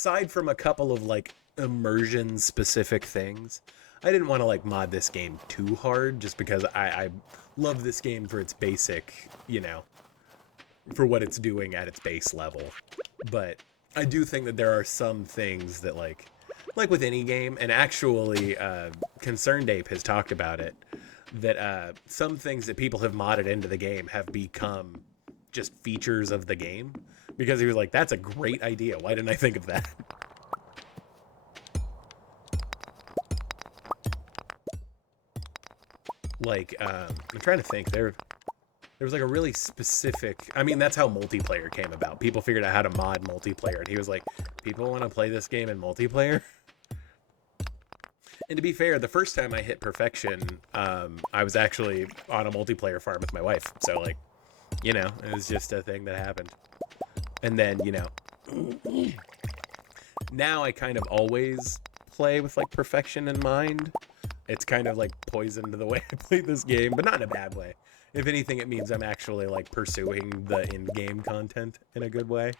aside from a couple of like immersion specific things, I didn't want to like mod this game too hard just because I love this game for its basic, for what it's doing at its base level. But I do think that there are some things that like with any game, and actually Concerned Ape has talked about it, that some things that people have modded into the game have become just features of the game, because he was like, that's a great idea, why didn't I think of that? Like I'm trying to think, there was like a really specific, I mean, that's how multiplayer came about. People figured out how to mod multiplayer, and he was like, people want to play this game in multiplayer? And to be fair, the first time I hit perfection, I was actually on a multiplayer farm with my wife. So, like, it was just a thing that happened. And then, now I kind of always play with, like, perfection in mind. It's kind of, like, poisoned the way I play this game, but not in a bad way. If anything, it means I'm actually, like, pursuing the in-game content in a good way.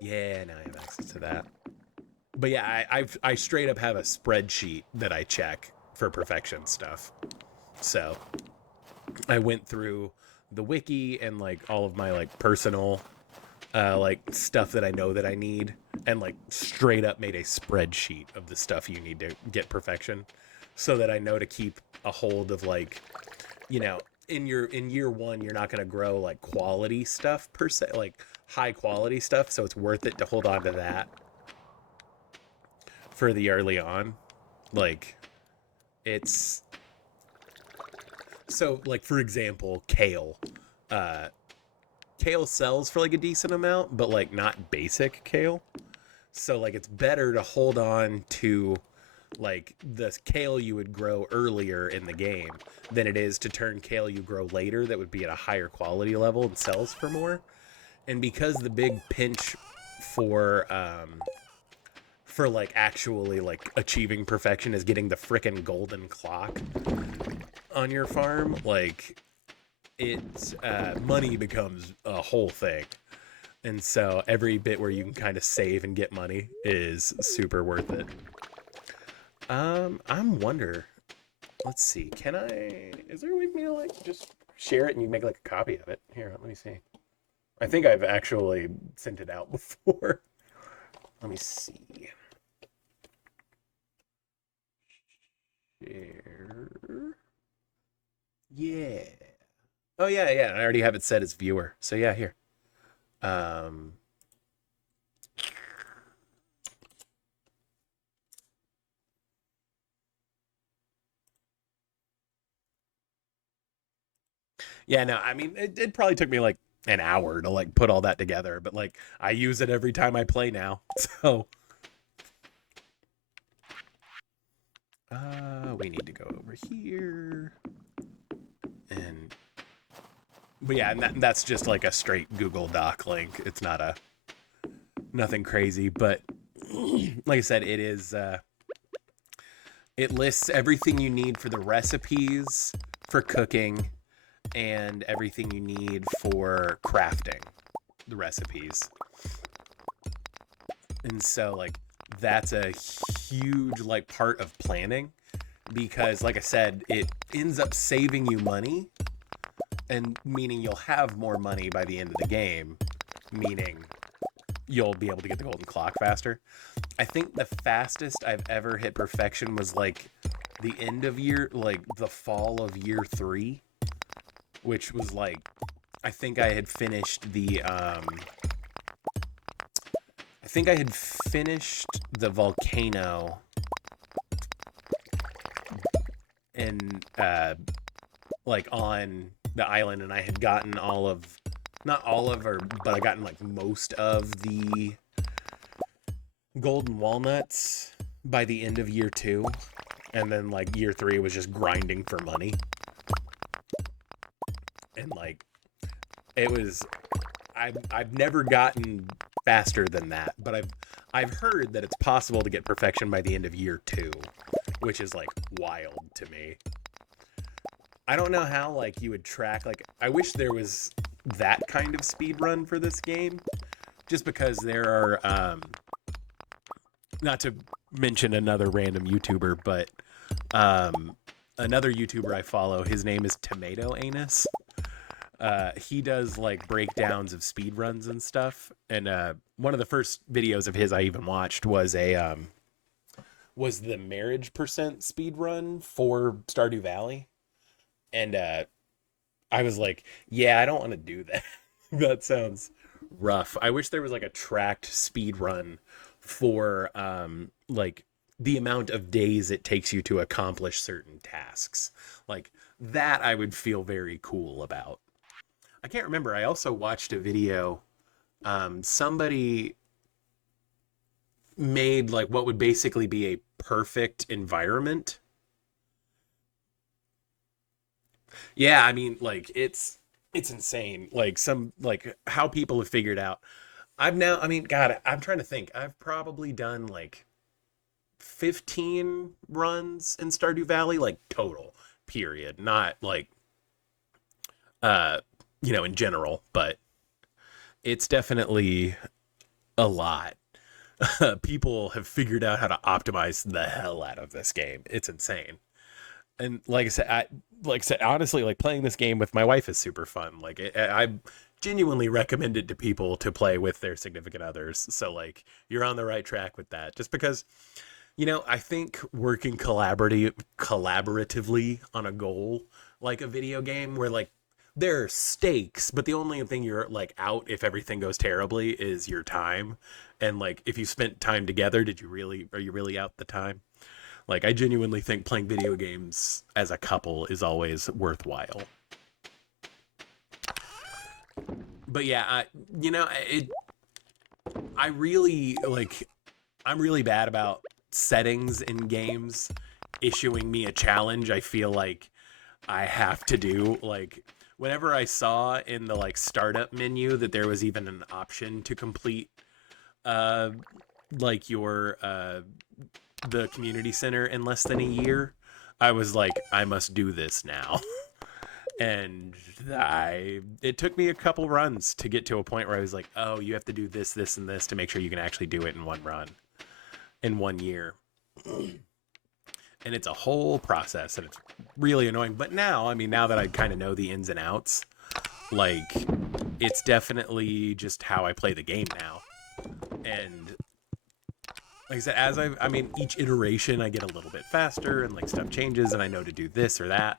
Yeah, now I have access to that. But yeah, I straight up have a spreadsheet that I check for perfection stuff. So I went through the wiki and like all of my like personal like stuff that I know that I need, and like straight up made a spreadsheet of the stuff you need to get perfection, so that I know to keep a hold of, like, in year one you're not going to grow like quality stuff per se, like high quality stuff, so it's worth it to hold on to that for the early on. Like, it's so, like, for example, kale. Kale sells for like a decent amount, but like not basic kale. So like it's better to hold on to like the kale you would grow earlier in the game than it is to turn kale you grow later that would be at a higher quality level and sells for more. And because the big pinch for like actually like achieving perfection is getting the frickin' golden clock on your farm, like it's money becomes a whole thing. And so every bit where you can kind of save and get money is super worth it. I'm wonder, let's see, is there a way for me to like just share it and you make like a copy of it? Here, let me see. I think I've actually sent it out before. Let me see. Share. Yeah. Oh yeah. I already have it set as viewer. So yeah, here. Um Yeah, no, I mean, it probably took me like an hour to like put all that together, but like I use it every time I play now. So we need to go over here. And but yeah, and that's just like a straight Google Doc link. It's not nothing crazy, but like I said, it lists everything you need for the recipes, for cooking, and everything you need for crafting the recipes. And so like that's a huge like part of planning, because like I said, it ends up saving you money, and meaning you'll have more money by the end of the game, meaning you'll be able to get the golden clock faster. I think the fastest I've ever hit perfection was like the end of like the fall of year 3, which was like, I think I had finished the volcano and like on the island, and I had gotten not all of, but I gotten like most of the golden walnuts by the end of year 2, and then like year 3 was just grinding for money. And like I've never gotten faster than that, but I've heard that it's possible to get perfection by the end of year 2, which is like wild to me. I don't know how like you would track, like I wish there was that kind of speed run for this game, just because there are not to mention another random YouTuber, but um, another YouTuber I follow, his name is Tomato Anus. He does like breakdowns of speed runs and stuff. And one of the first videos of his I even watched was the marriage percent speed run for Stardew Valley. And I was like, yeah, I don't want to do that. That sounds rough. I wish there was like a tracked speed run for like the amount of days it takes you to accomplish certain tasks. Like that I would feel very cool about. I can't remember. I also watched a video. Somebody made like what would basically be a perfect environment. Yeah, I mean, like it's insane. Like some like how people have figured out. I've now, I mean, God, I'm trying to think. I've probably done like 15 runs in Stardew Valley, like total, period. Not like uh, in general, but it's definitely a lot. People have figured out how to optimize the hell out of this game. It's insane. And like I said, honestly, like playing this game with my wife is super fun. Like I genuinely recommend it to people to play with their significant others. So like you're on the right track with that. Just because, I think working collaboratively on a goal like a video game where like there are stakes, but the only thing you're like out if everything goes terribly is your time. And like if you spent time together, are you really out the time? Like I genuinely think playing video games as a couple is always worthwhile. But yeah, I really like I'm really bad about settings in games issuing me a challenge I feel like I have to do. Like whenever I saw in the like startup menu that there was even an option to complete uh like your the community center in less than a year, I was like, I must do this now. And it took me a couple runs to get to a point where I was like, oh, you have to do this, this, and this to make sure you can actually do it in one run, in 1 year. And it's a whole process and it's really annoying. But now, I mean, now that I kind of know the ins and outs, like, it's definitely just how I play the game now. And like I said, I mean, each iteration I get a little bit faster and like stuff changes and I know to do this or that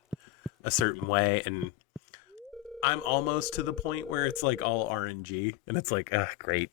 a certain way. And I'm almost to the point where it's like all RNG and it's like, ah, great.